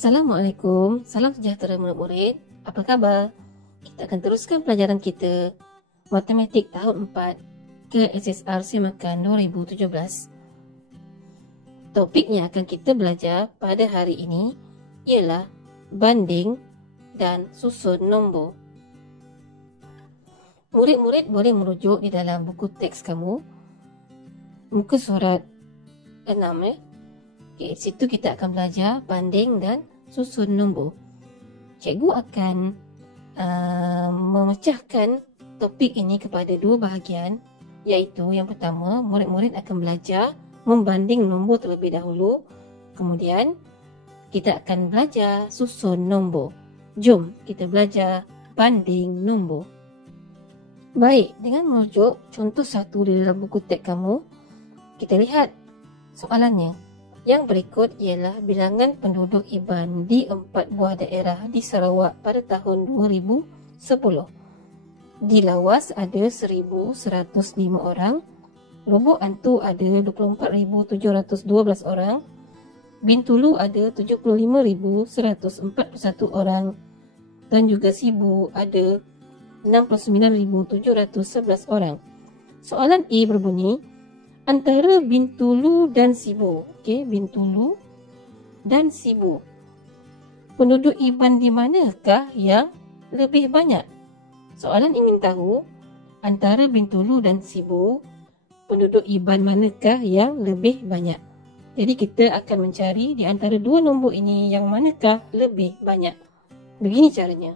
Assalamualaikum, salam sejahtera murid-murid. Apa khabar? Kita akan teruskan pelajaran kita Matematik tahun 4 ke SSR Semakan 2017. Topik yang akan kita belajar pada hari ini ialah banding dan susun nombor. Murid-murid boleh merujuk di dalam buku teks kamu, muka surat 6 Okay, situ kita akan belajar banding dan susun nombor. Cikgu akan memecahkan topik ini kepada dua bahagian, iaitu yang pertama, murid-murid akan belajar membanding nombor terlebih dahulu. Kemudian, kita akan belajar susun nombor. Jom kita belajar banding nombor. Baik, dengan merujuk contoh satu di dalam buku teks kamu, kita lihat soalannya. Yang berikut ialah bilangan penduduk Iban di 4 buah daerah di Sarawak pada tahun 2010. Di Lawas ada 1,105 orang, Lubuk Antu ada 24,712 orang, Bintulu ada 75,141 orang dan juga Sibu ada 69,711 orang. Soalan A berbunyi, antara Bintulu dan Sibu, Bintulu dan Sibu, penduduk Iban di manakah yang lebih banyak? Soalan ingin tahu antara Bintulu dan Sibu, penduduk Iban manakah yang lebih banyak. Jadi kita akan mencari di antara dua nombor ini yang manakah lebih banyak. Begini caranya.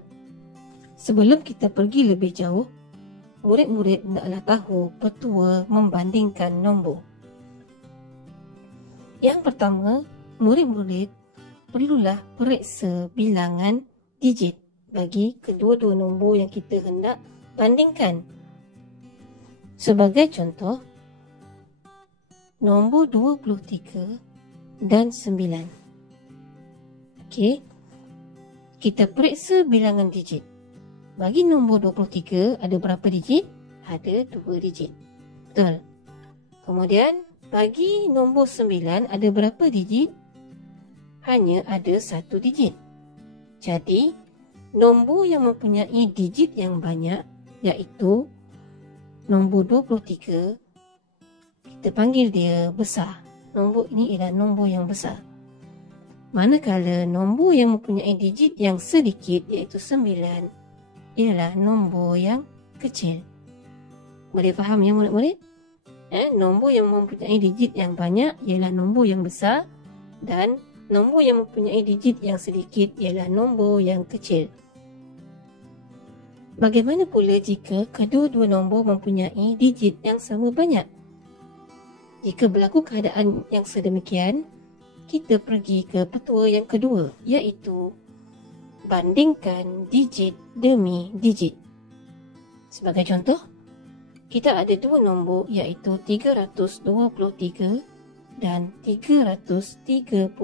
Sebelum kita pergi lebih jauh, murid-murid hendaklah tahu petua membandingkan nombor. Yang pertama, murid-murid perlulah periksa bilangan digit bagi kedua-dua nombor yang kita hendak bandingkan. Sebagai contoh, nombor 23 dan 9. Okey. Kita periksa bilangan digit. Bagi nombor 23, ada berapa digit? Ada 2 digit. Betul. Kemudian, bagi nombor 9, ada berapa digit? Hanya ada 1 digit. Jadi, nombor yang mempunyai digit yang banyak, iaitu nombor 23, kita panggil dia besar. Nombor ini ialah nombor yang besar. Manakala nombor yang mempunyai digit yang sedikit, iaitu 9, ialah nombor yang kecil. Boleh faham ya murid-murid? Nombor yang mempunyai digit yang banyak ialah nombor yang besar dan nombor yang mempunyai digit yang sedikit ialah nombor yang kecil. Bagaimana pula jika kedua-dua nombor mempunyai digit yang sama banyak? Jika berlaku keadaan yang sedemikian, kita pergi ke petua yang kedua, iaitu bandingkan digit demi digit. Sebagai contoh, kita ada dua nombor iaitu 323 dan 332.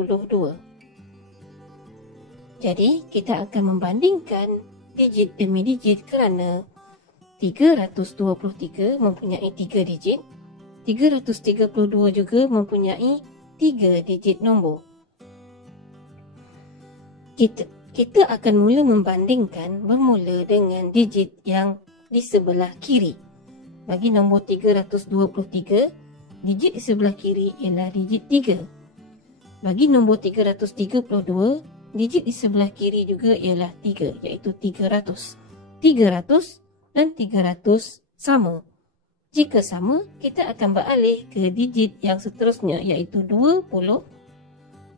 Jadi, kita akan membandingkan digit demi digit kerana 323 mempunyai 3 digit, 332 juga mempunyai 3 digit nombor. Kita akan mula membandingkan bermula dengan digit yang di sebelah kiri. Bagi nombor 323, digit di sebelah kiri ialah digit 3. Bagi nombor 332, digit di sebelah kiri juga ialah 3, iaitu 300. 300 dan 300 sama. Jika sama, kita akan beralih ke digit yang seterusnya, iaitu 20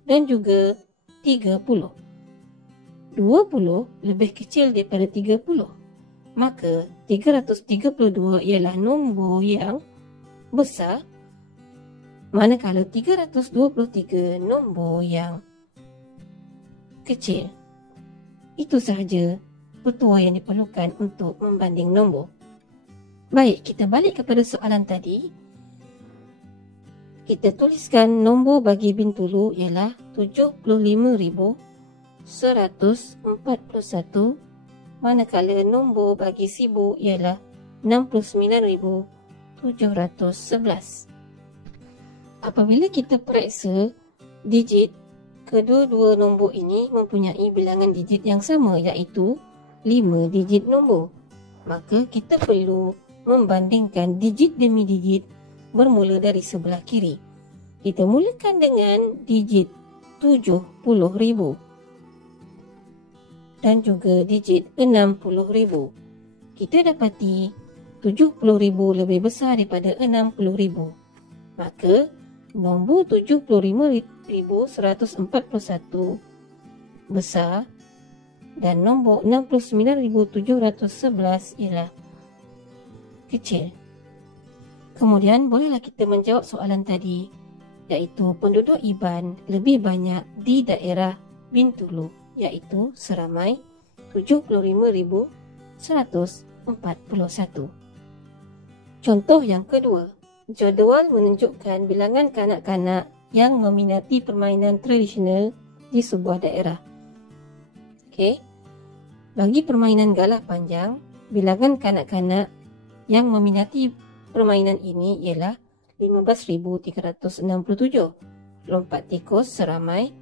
dan juga 30. 20 lebih kecil daripada 30. Maka 332 ialah nombor yang besar, manakala 323 nombor yang kecil. Itu sahaja petua yang diperlukan untuk membanding nombor. Baik, kita balik kepada soalan tadi. Kita tuliskan nombor bagi Bintulu ialah 75,141, manakala nombor bagi Sibu ialah 69,711. Apabila kita periksa digit kedua-dua nombor ini mempunyai bilangan digit yang sama, iaitu 5 digit nombor. Maka kita perlu membandingkan digit demi digit bermula dari sebelah kiri. Kita mulakan dengan digit 70,000 dan juga digit 60,000. Kita dapati 70,000 lebih besar daripada 60,000. Maka nombor 75,141 besar dan nombor 69,711 ialah kecil. Kemudian bolehlah kita menjawab soalan tadi, iaitu penduduk Iban lebih banyak di daerah Bintulu, iaitu seramai 75,141. Contoh yang kedua, jadual menunjukkan bilangan kanak-kanak yang meminati permainan tradisional di sebuah daerah. Okey. Bagi permainan galah panjang, bilangan kanak-kanak yang meminati permainan ini ialah 15,367. Lompat tikus seramai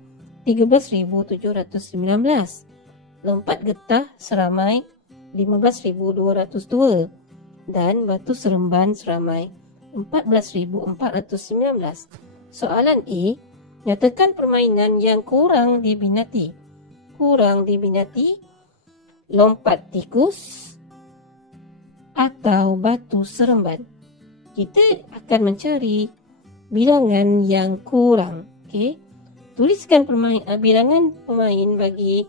13,719. Lompat getah seramai 15,202 dan batu seremban seramai 14,419. Soalan A, nyatakan permainan yang kurang diminati. Kurang diminati lompat tikus atau batu seremban. Kita akan mencari bilangan yang kurang. Okey. Tuliskan bilangan pemain bagi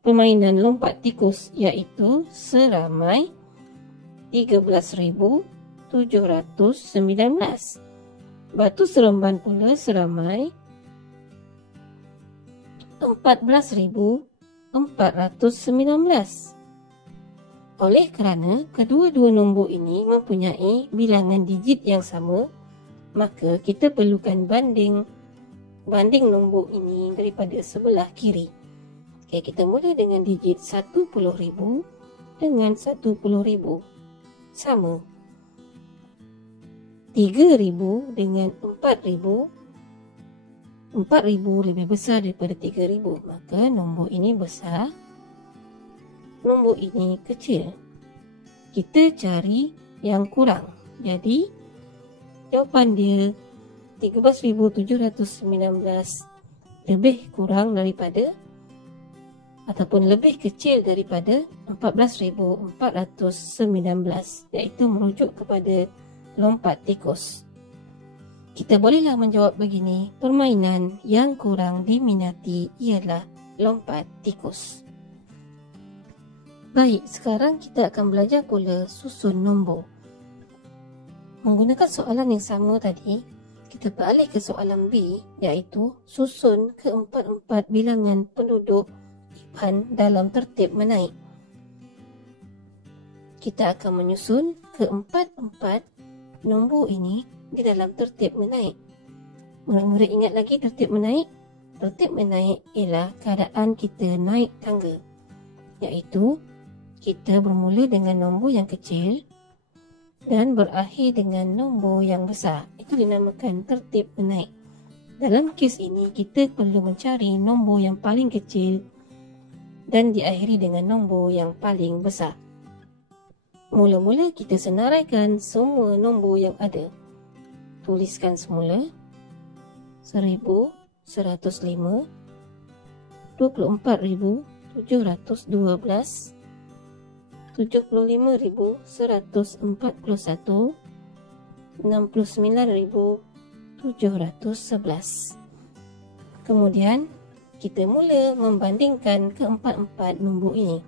permainan lompat tikus, iaitu seramai 13,719. Batu seremban pula seramai 14,419. Oleh kerana kedua-dua nombor ini mempunyai bilangan digit yang sama, maka kita perlukan banding nombor ini daripada sebelah kiri. Okay, kita mula dengan digit 10,000 dengan 10,000. Sama. 3,000 dengan 4,000. 4,000 lebih besar daripada 3,000. Maka nombor ini besar. Nombor ini kecil. Kita cari yang kurang. Jadi, jawapan dia 13,719 lebih kurang daripada ataupun lebih kecil daripada 14,419, iaitu merujuk kepada lompat tikus. Kita bolehlah menjawab begini, permainan yang kurang diminati ialah lompat tikus. Baik, sekarang kita akan belajar pula susun nombor. Menggunakan soalan yang sama tadi, kita beralih ke soalan B, iaitu susun keempat-empat bilangan penduduk Iban dalam tertib menaik. Kita akan menyusun keempat-empat nombor ini di dalam tertib menaik. Murid-murid ingat lagi tertib menaik? Tertib menaik ialah keadaan kita naik tangga, iaitu kita bermula dengan nombor yang kecil dan berakhir dengan nombor yang besar. Itu dinamakan tertib menaik. Dalam kes ini, kita perlu mencari nombor yang paling kecil dan diakhiri dengan nombor yang paling besar. Mula-mula kita senaraikan semua nombor yang ada. Tuliskan semula 1,105, 24,712, 75,141, 69,711. Kemudian kita mula membandingkan keempat-empat nombor ini.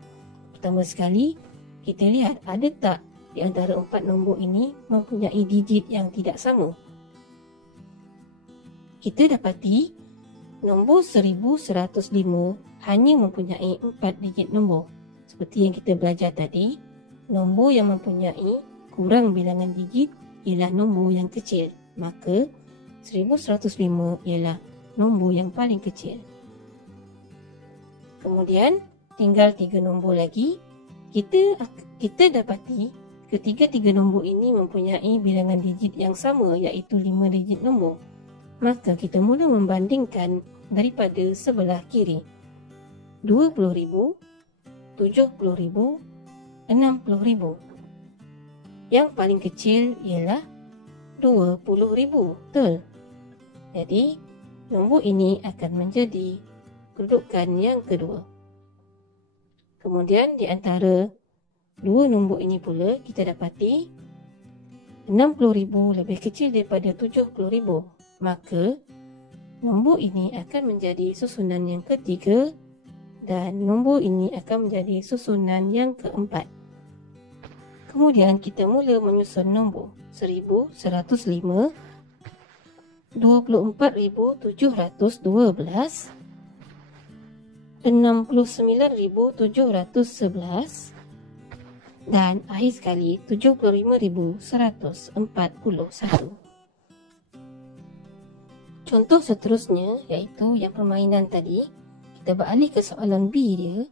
Pertama sekali, kita lihat ada tak di antara empat nombor ini mempunyai digit yang tidak sama. Kita dapati nombor 1,105 hanya mempunyai 4 digit nombor. Seperti yang kita belajar tadi, nombor yang mempunyai kurang bilangan digit ialah nombor yang kecil. Maka 1,105 ialah nombor yang paling kecil. Kemudian tinggal 3 nombor lagi. Kita dapati ketiga-tiga nombor ini mempunyai bilangan digit yang sama, iaitu 5 digit nombor. Maka kita mula membandingkan daripada sebelah kiri. 20,000, 70,000, 60,000. Yang paling kecil ialah 20,000. Betul? Jadi, nombor ini akan menjadi kedudukan yang kedua. Kemudian di antara dua nombor ini pula kita dapati 60,000 lebih kecil daripada 70,000. Maka nombor ini akan menjadi susunan yang ketiga dan nombor ini akan menjadi susunan yang keempat. Kemudian kita mula menyusun nombor 1,105, 24,712, 69,711 dan akhir sekali 75,141. Contoh seterusnya iaitu yang permainan tadi, kita beralih ke soalan B dia,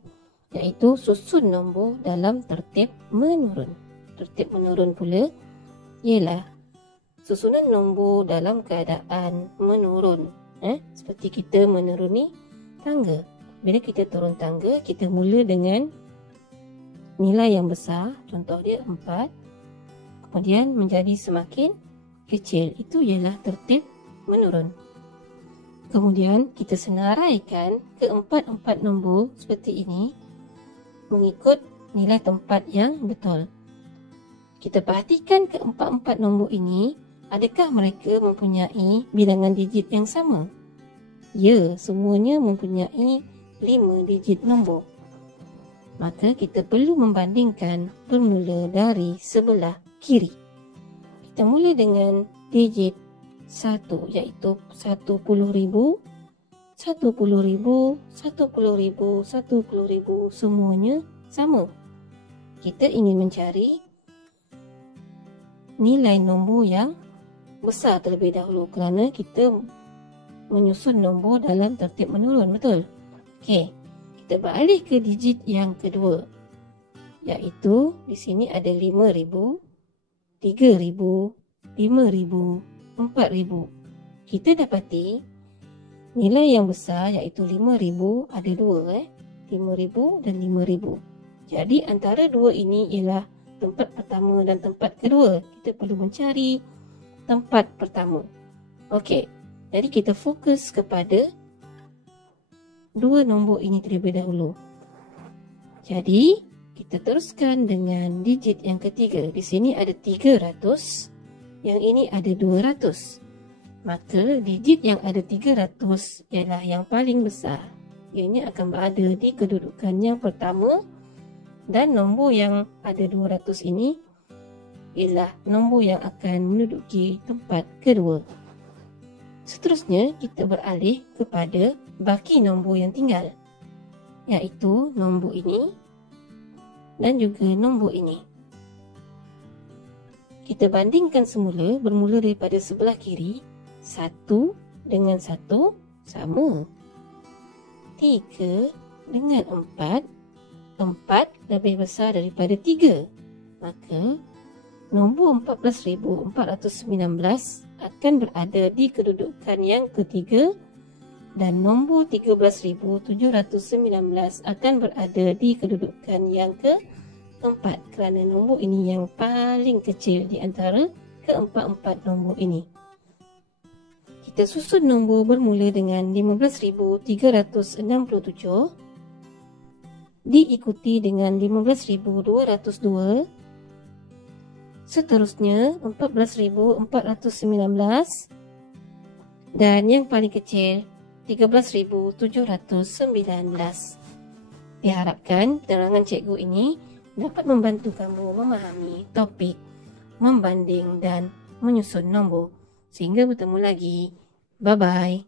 iaitu susun nombor dalam tertib menurun. Tertib menurun pula ialah susunan nombor dalam keadaan menurun. Seperti kita menuruni tangga. Bila kita turun tangga, kita mula dengan nilai yang besar, contoh dia 4, kemudian menjadi semakin kecil. Itu ialah tertib menurun. Kemudian kita senaraikan keempat-empat nombor seperti ini mengikut nilai tempat yang betul. Kita perhatikan keempat-empat nombor ini, adakah mereka mempunyai bilangan digit yang sama? Ya, semuanya mempunyai 5 digit nombor. Maka kita perlu membandingkan bermula dari sebelah kiri. Kita mula dengan digit 1 iaitu 10,000, 10,000, 10,000, 10,000 semuanya sama. Kita ingin mencari nilai nombor yang besar terlebih dahulu kerana kita menyusun nombor dalam tertib menurun, betul? Okey, kita beralih ke digit yang kedua, iaitu di sini ada 5,000, 3,000, 5,000, 4,000. Kita dapati nilai yang besar iaitu 5,000 ada dua, 5,000 dan 5,000. Jadi antara dua ini ialah tempat pertama dan tempat kedua. Kita perlu mencari tempat pertama. Okey, jadi kita fokus kepada dua nombor ini terlebih dahulu. Jadi, kita teruskan dengan digit yang ketiga. Di sini ada 300, yang ini ada 200. Maka digit yang ada 300 ialah yang paling besar. Ianya akan berada di kedudukan yang pertama. Dan nombor yang ada 200 ini ialah nombor yang akan menduduki tempat kedua. Seterusnya, kita beralih kepada baki nombor yang tinggal, iaitu nombor ini dan juga nombor ini. Kita bandingkan semula bermula daripada sebelah kiri. 1 dengan 1 sama. 3 dengan 4. 4 lebih besar daripada 3. Maka nombor 14,419 akan berada di kedudukan yang ketiga dan nombor 13,719 akan berada di kedudukan yang keempat kerana nombor ini yang paling kecil di antara keempat-empat nombor ini. Kita susun nombor bermula dengan 15,367 diikuti dengan 15,202, seterusnya 14,419 dan yang paling kecil 13,719. Diharapkan penerangan cikgu ini dapat membantu kamu memahami topik membanding dan menyusun nombor. Sehingga bertemu lagi. Bye-bye.